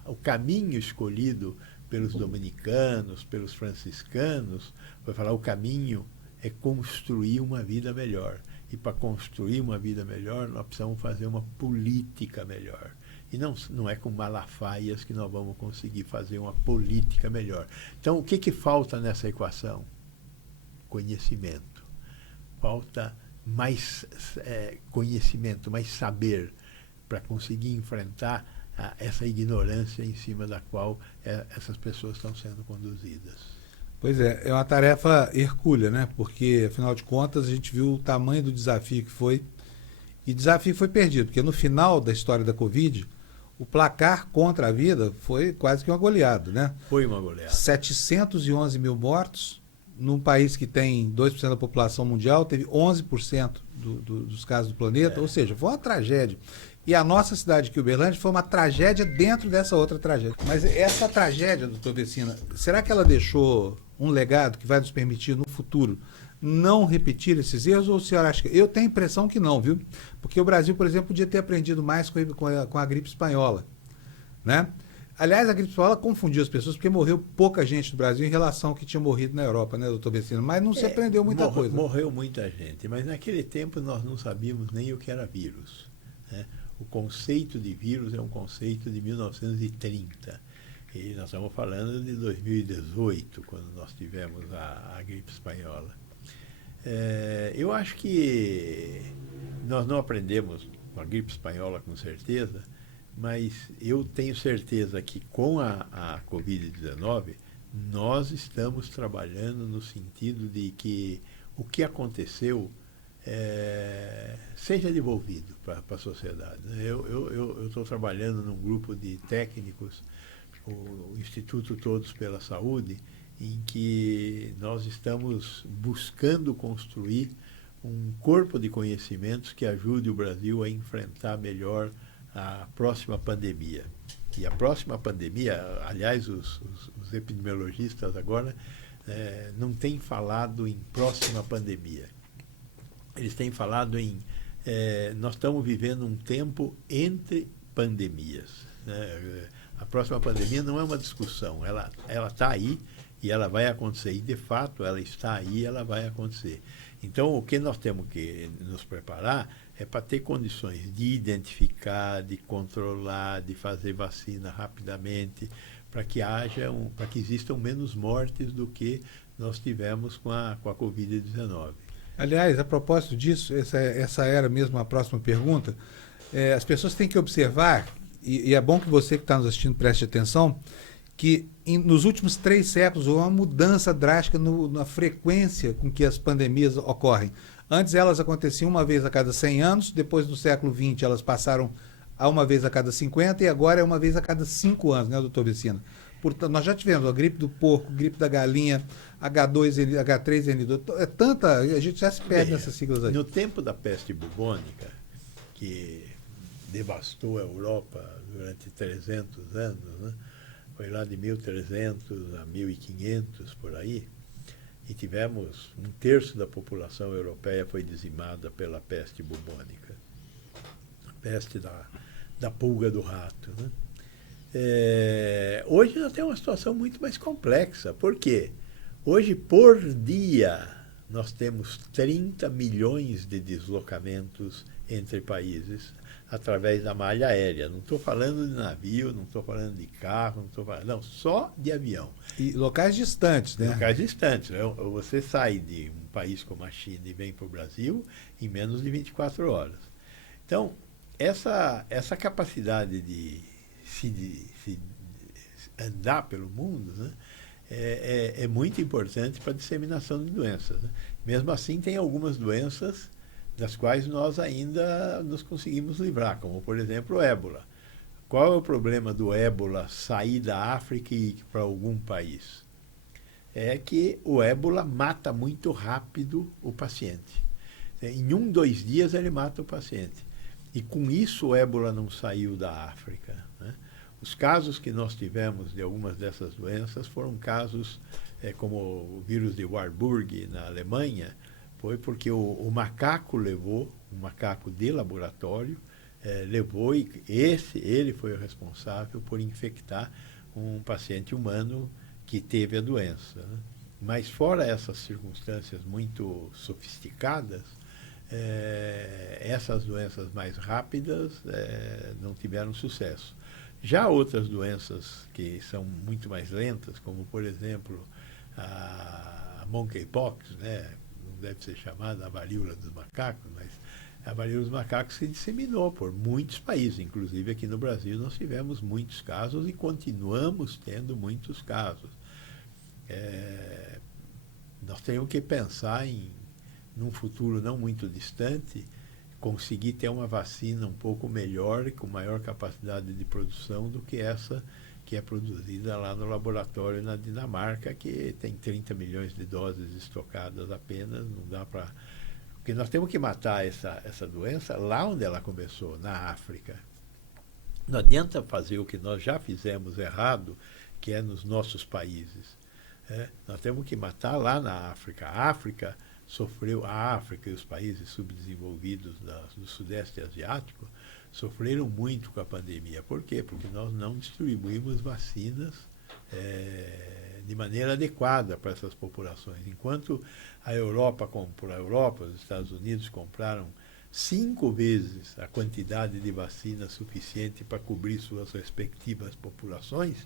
o caminho escolhido pelos dominicanos, pelos franciscanos, foi falar: o caminho é construir uma vida melhor. E para construir uma vida melhor, nós precisamos fazer uma política melhor. E não é com malafaias que nós vamos conseguir fazer uma política melhor. Então, o que falta nessa equação? Conhecimento. Falta mais conhecimento, mais saber, para conseguir enfrentar essa ignorância em cima da qual essas pessoas estão sendo conduzidas. Pois é uma tarefa hercúlea, né? Porque, afinal de contas, a gente viu o tamanho do desafio que foi, e o desafio foi perdido, porque no final da história da Covid, o placar contra a vida foi quase que uma goleada, né? Foi uma goleada. 711 mil mortos, num país que tem 2% da população mundial, teve 11% dos casos do planeta, ou seja, foi uma tragédia. E a nossa cidade aqui, Uberlândia, foi uma tragédia dentro dessa outra tragédia. Mas essa tragédia, doutor Vecina, será que ela deixou um legado que vai nos permitir, no futuro, não repetir esses erros? Ou a senhora acha que... Eu tenho a impressão que não, viu? Porque o Brasil, por exemplo, podia ter aprendido mais com a gripe espanhola, né? Aliás, a gripe espanhola confundiu as pessoas, porque morreu pouca gente no Brasil em relação ao que tinha morrido na Europa, né, doutor Vecina? Mas não se aprendeu muita coisa. Morreu muita gente, mas naquele tempo nós não sabíamos nem o que era vírus, né? O conceito de vírus é um conceito de 1930. E nós estamos falando de 2018, quando nós tivemos a gripe espanhola. Eu acho que nós não aprendemos com a gripe espanhola, com certeza, mas eu tenho certeza que com a Covid-19 nós estamos trabalhando no sentido de que o que aconteceu seja devolvido para a sociedade. Eu estou trabalhando num grupo de técnicos, o Instituto Todos pela Saúde, em que nós estamos buscando construir um corpo de conhecimentos que ajude o Brasil a enfrentar melhor a próxima pandemia. E a próxima pandemia, aliás, os epidemiologistas agora não têm falado em próxima pandemia. Eles têm falado em... nós estamos vivendo um tempo entre pandemias, né? A próxima pandemia não é uma discussão, ela está aí e ela vai acontecer. E, de fato, ela está aí e ela vai acontecer. Então, o que nós temos que nos preparar é para ter condições de identificar, de controlar, de fazer vacina rapidamente, para que para que existam menos mortes do que nós tivemos com a Covid-19. Aliás, a propósito disso, essa era mesmo a próxima pergunta. As pessoas têm que observar, e é bom que você que está nos assistindo preste atenção, que nos últimos 3 séculos houve uma mudança drástica na frequência com que as pandemias ocorrem. Antes elas aconteciam uma vez a cada 100 anos, depois do século XX elas passaram a uma vez a cada 50 e agora é uma vez a cada 5 anos, né, doutor Vecina? Portanto, nós já tivemos a gripe do porco, gripe da galinha, H2N, H3N2, tanta, a gente já se perde nessas siglas aí. No tempo da peste bubônica, que devastou a Europa durante 300 anos, né? Foi lá de 1300 a 1500, por aí, e tivemos 1/3 da população europeia foi dizimada pela peste bubônica, a peste da pulga do rato, né? Hoje nós temos uma situação muito mais complexa. Por quê? Hoje, por dia, nós temos 30 milhões de deslocamentos entre países através da malha aérea. Não estou falando de navio, não estou falando de carro, não estou falando... Não, só de avião. E locais distantes, né? Locais distantes. Você sai de um país como a China e vem para o Brasil em menos de 24 horas. Então, essa capacidade de se andar pelo mundo, né, é muito importante para a disseminação de doenças, né? Mesmo assim, tem algumas doenças das quais nós ainda nos conseguimos livrar, como, por exemplo, o ébola. Qual é o problema do ébola sair da África e ir para algum país? É que o ébola mata muito rápido o paciente. Em 1, 2 dias ele mata o paciente. E com isso o ébola não saiu da África, né? Os casos que nós tivemos de algumas dessas doenças foram casos como o vírus de Warburg na Alemanha, foi porque o macaco levou, um macaco de laboratório, levou e ele foi o responsável por infectar um paciente humano que teve a doença, né? Mas fora essas circunstâncias muito sofisticadas, essas doenças mais rápidas não tiveram sucesso. Já outras doenças que são muito mais lentas, como, por exemplo, a monkeypox, né? Não deve ser chamada a varíola dos macacos, mas a varíola dos macacos se disseminou por muitos países, inclusive aqui no Brasil nós tivemos muitos casos e continuamos tendo muitos casos. Nós temos que pensar num futuro não muito distante, conseguir ter uma vacina um pouco melhor e com maior capacidade de produção do que essa que é produzida lá no laboratório na Dinamarca, que tem 30 milhões de doses estocadas apenas, não dá para... Porque nós temos que matar essa doença lá onde ela começou, na África. Não adianta fazer o que nós já fizemos errado, que é nos nossos países. Nós temos que matar lá na África. A África e os países subdesenvolvidos do Sudeste Asiático sofreram muito com a pandemia. Por quê? Porque nós não distribuímos vacinas de maneira adequada para essas populações. Enquanto a Europa comprou, os Estados Unidos compraram 5 vezes a quantidade de vacina suficiente para cobrir suas respectivas populações,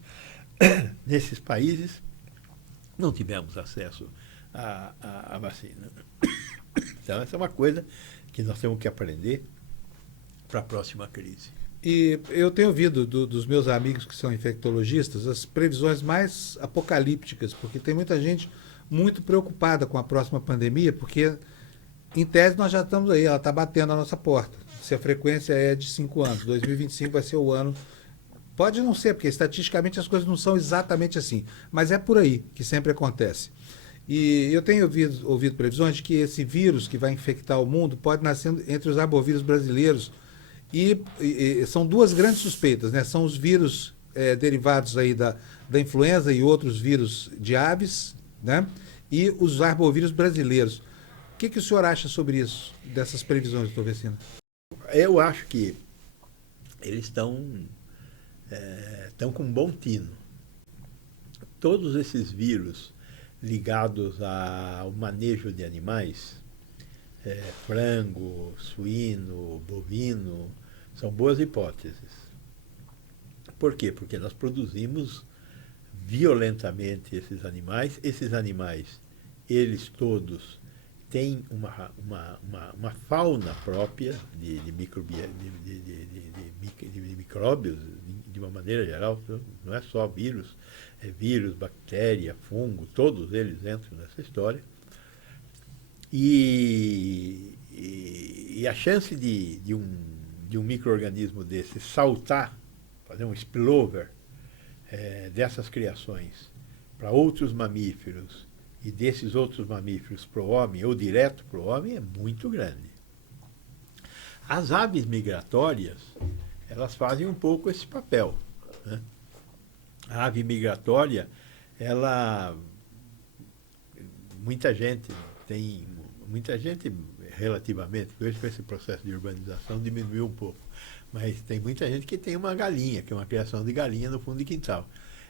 nesses países não tivemos acesso à vacina. Então, essa é uma coisa que nós temos que aprender para a próxima crise. E eu tenho ouvido dos meus amigos que são infectologistas as previsões mais apocalípticas, porque tem muita gente muito preocupada com a próxima pandemia, porque, em tese, nós já estamos aí, ela está batendo a nossa porta. Se a frequência é de 5 anos, 2025 vai ser o ano. Pode não ser, porque estatisticamente as coisas não são exatamente assim, mas é por aí que sempre acontece. E eu tenho ouvido previsões de que esse vírus que vai infectar o mundo pode nascer entre os arbovírus brasileiros. E são duas grandes suspeitas, né? São os vírus derivados aí da influenza e outros vírus de aves, né? E os arbovírus brasileiros. O que o senhor acha sobre isso, dessas previsões, doutor Vecina? Eu acho que eles estão com um bom tino. Todos esses vírus ligados ao manejo de animais, frango, suíno, bovino, são boas hipóteses. Por quê? Porque nós produzimos violentamente esses animais. Esses animais, eles todos têm uma fauna própria de micróbios, de uma maneira geral, não é só vírus, é vírus, bactéria, fungo, todos eles entram nessa história. E a chance de um micro-organismo desse saltar, fazer um spillover dessas criações para outros mamíferos e desses outros mamíferos para o homem, ou direto para o homem, é muito grande. As aves migratórias, elas fazem um pouco esse papel, né? A ave migratória, muita gente relativamente, hoje com esse processo de urbanização diminuiu um pouco, mas tem muita gente que tem uma galinha, que é uma criação de galinha no fundo de quintal.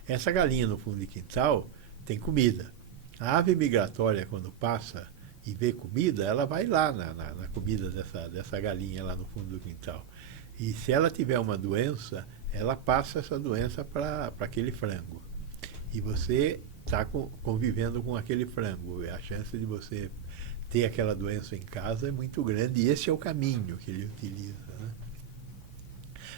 Essa galinha no fundo de quintal tem comida. A ave migratória, quando passa e vê comida, ela vai lá na comida dessa galinha lá no fundo do quintal. E se ela tiver uma doença, ela passa essa doença para aquele frango. E você está convivendo com aquele frango. A chance de você ter aquela doença em casa é muito grande. E esse é o caminho que ele utiliza, né?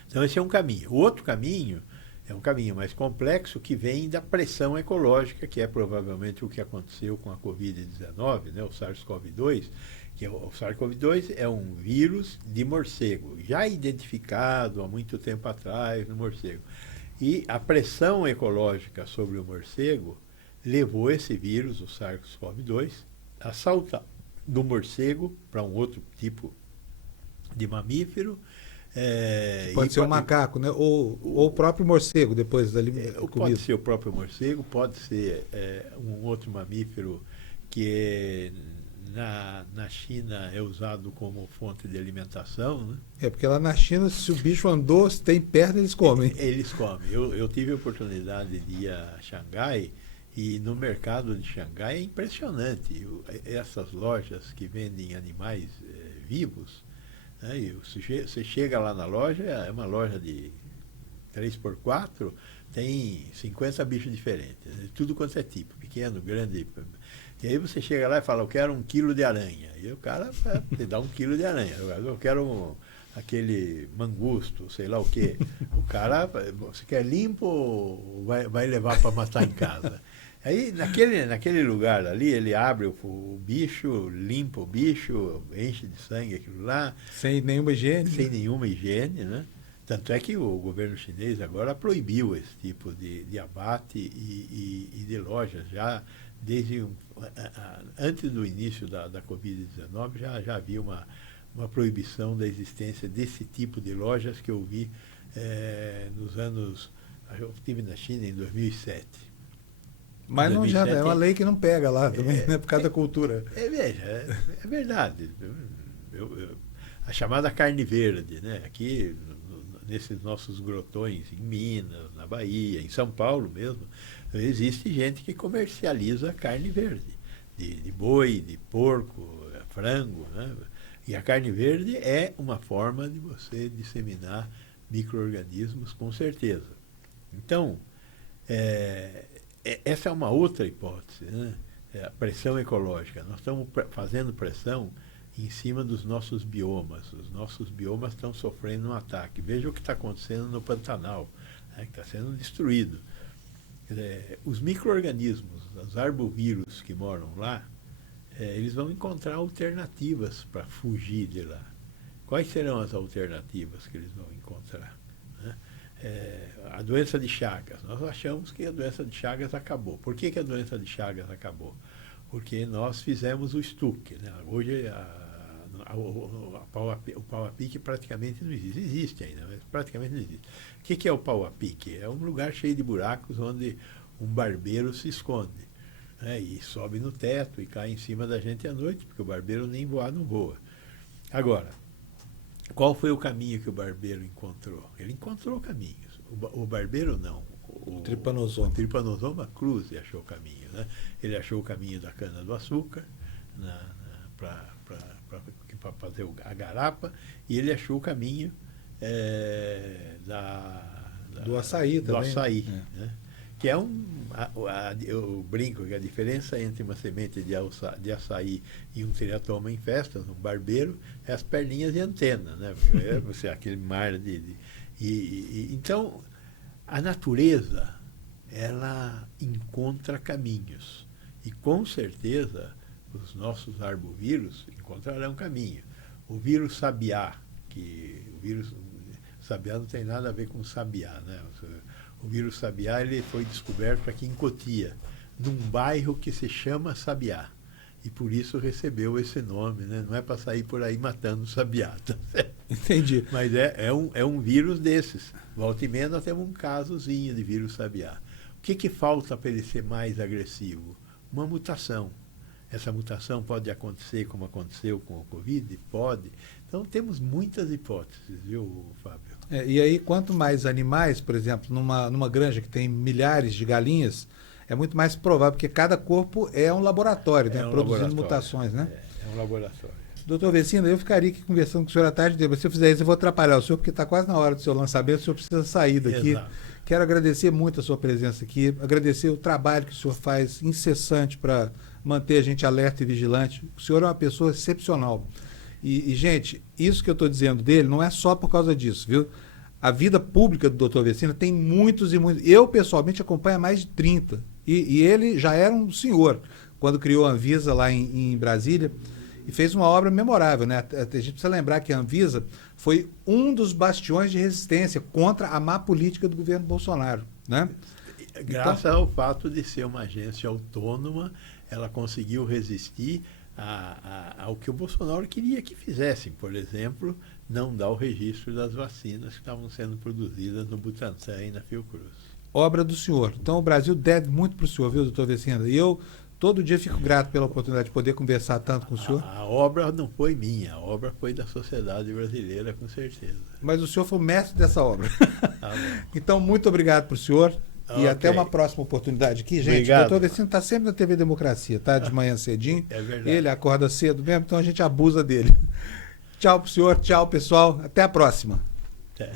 Então, esse é um caminho. O outro caminho é um caminho mais complexo, que vem da pressão ecológica, que é provavelmente o que aconteceu com a Covid-19, né, o SARS-CoV-2, que o SARS-CoV-2 é um vírus de morcego, já identificado há muito tempo atrás no morcego. E a pressão ecológica sobre o morcego levou esse vírus, o SARS-CoV-2, a saltar do morcego para um outro tipo de mamífero. Pode ser um macaco, né? Ou o próprio morcego, depois dali. Pode ser o próprio morcego, pode ser um outro mamífero que na China é usado como fonte de alimentação, né? Porque lá na China, se o bicho andou, se tem perto, eles comem. Eles comem. Eu tive a oportunidade de ir a Xangai, e no mercado de Xangai é impressionante. Essas lojas que vendem animais vivos, né? E você chega lá na loja, é uma loja de 3x4, tem 50 bichos diferentes, né? Tudo quanto é tipo, pequeno, grande. E aí você chega lá e fala, eu quero 1 quilo de aranha. E o cara te dá 1 quilo de aranha. Eu quero aquele mangusto, sei lá o quê. O cara, você quer limpo ou vai levar para matar em casa? Aí, naquele lugar ali, ele abre o bicho, limpa o bicho, enche de sangue aquilo lá. Sem nenhuma higiene. Sem nenhuma higiene, né? Tanto é que o governo chinês agora proibiu esse tipo de abate e de lojas. Já desde antes do início da Covid-19 já havia uma proibição da existência desse tipo de lojas que eu vi nos anos... Eu estive na China em 2007. Mas não já é uma lei que não pega lá também, né, por causa da cultura. Veja, é verdade. A chamada carne verde, né? Aqui, nesses nossos grotões, em Minas, na Bahia, em São Paulo mesmo, existe gente que comercializa carne verde, de boi, de porco, frango, né? E a carne verde é uma forma de você disseminar micro-organismos, com certeza. Então, essa é uma outra hipótese, né? A pressão ecológica. Nós estamos fazendo pressão em cima dos nossos biomas. Os nossos biomas estão sofrendo um ataque. Veja o que está acontecendo no Pantanal, né, que está sendo destruído. Os micro-organismos, os arbovírus que moram lá, eles vão encontrar alternativas para fugir de lá. Quais serão as alternativas que eles vão encontrar? Né? A doença de Chagas. Nós achamos que a doença de Chagas acabou. Por que a doença de Chagas acabou? Porque nós fizemos o estuque. Né? Hoje o pau a pique praticamente não existe. Existe ainda, mas praticamente não existe. O que é o pau a pique? É um lugar cheio de buracos onde um barbeiro se esconde. Né? E sobe no teto e cai em cima da gente à noite, porque o barbeiro nem voar não voa. Agora, qual foi o caminho que o barbeiro encontrou? Ele encontrou caminhos. O barbeiro não. O Trypanosoma cruzi achou o caminho. Né? Ele achou o caminho da cana-do-açúcar para fazer a garapa, e ele achou o caminho do açaí também. Do açaí, né? Que é eu brinco que a diferença entre uma semente de açaí e um Triatoma infestas, um barbeiro, é as perninhas de antena, né? Você, aquele mar então, a natureza, ela encontra caminhos. E, com certeza, os nossos arbovírus encontrarão caminho. O vírus sabiá, sabiá não tem nada a ver com sabiá, né? O vírus sabiá, ele foi descoberto aqui em Cotia, num bairro que se chama Sabiá. E por isso recebeu esse nome, né? Não é para sair por aí matando sabiá. Tá certo? Entendi. Mas é um vírus desses. Volta e meia nós temos um casozinho de vírus sabiá. O que falta para ele ser mais agressivo? Uma mutação. Essa mutação pode acontecer como aconteceu com o Covid? Pode. Então temos muitas hipóteses, viu, Fábio? E aí, quanto mais animais, por exemplo, numa granja que tem milhares de galinhas, é muito mais provável, porque cada corpo é um laboratório, né? Produzindo mutações, né? É um laboratório. Doutor Vecina, eu ficaria aqui conversando com o senhor à tarde, mas se eu fizer isso, eu vou atrapalhar o senhor, porque está quase na hora do seu lançamento, o senhor precisa sair daqui. Exato. Quero agradecer muito a sua presença aqui, agradecer o trabalho que o senhor faz incessante para manter a gente alerta e vigilante. O senhor é uma pessoa excepcional. E, gente, isso que eu estou dizendo dele não é só por causa disso, viu? A vida pública do doutor Vecina tem muitos e muitos. Eu, pessoalmente, acompanho há mais de 30. E ele já era um senhor quando criou a Anvisa lá em Brasília e fez uma obra memorável, né? A gente precisa lembrar que a Anvisa foi um dos bastiões de resistência contra a má política do governo Bolsonaro, né? Graças ao fato de ser uma agência autônoma, ela conseguiu resistir ao que o Bolsonaro queria que fizessem. Por exemplo, não dar o registro das vacinas que estavam sendo produzidas no Butantan e na Fiocruz. Obra do senhor. Então o Brasil deve muito para o senhor, viu, doutor Vecina? E eu todo dia fico grato pela oportunidade de poder conversar tanto com o senhor. A obra não foi minha, a obra foi da sociedade brasileira, com certeza. Mas o senhor foi o mestre dessa obra. Então, muito obrigado para o senhor. E até uma próxima oportunidade aqui, gente. Obrigado. O doutor Vecina está sempre na TV Democracia, tá? De manhã cedinho. É verdade. Ele acorda cedo mesmo, então a gente abusa dele. Tchau pro senhor, tchau, pessoal. Até a próxima. Até.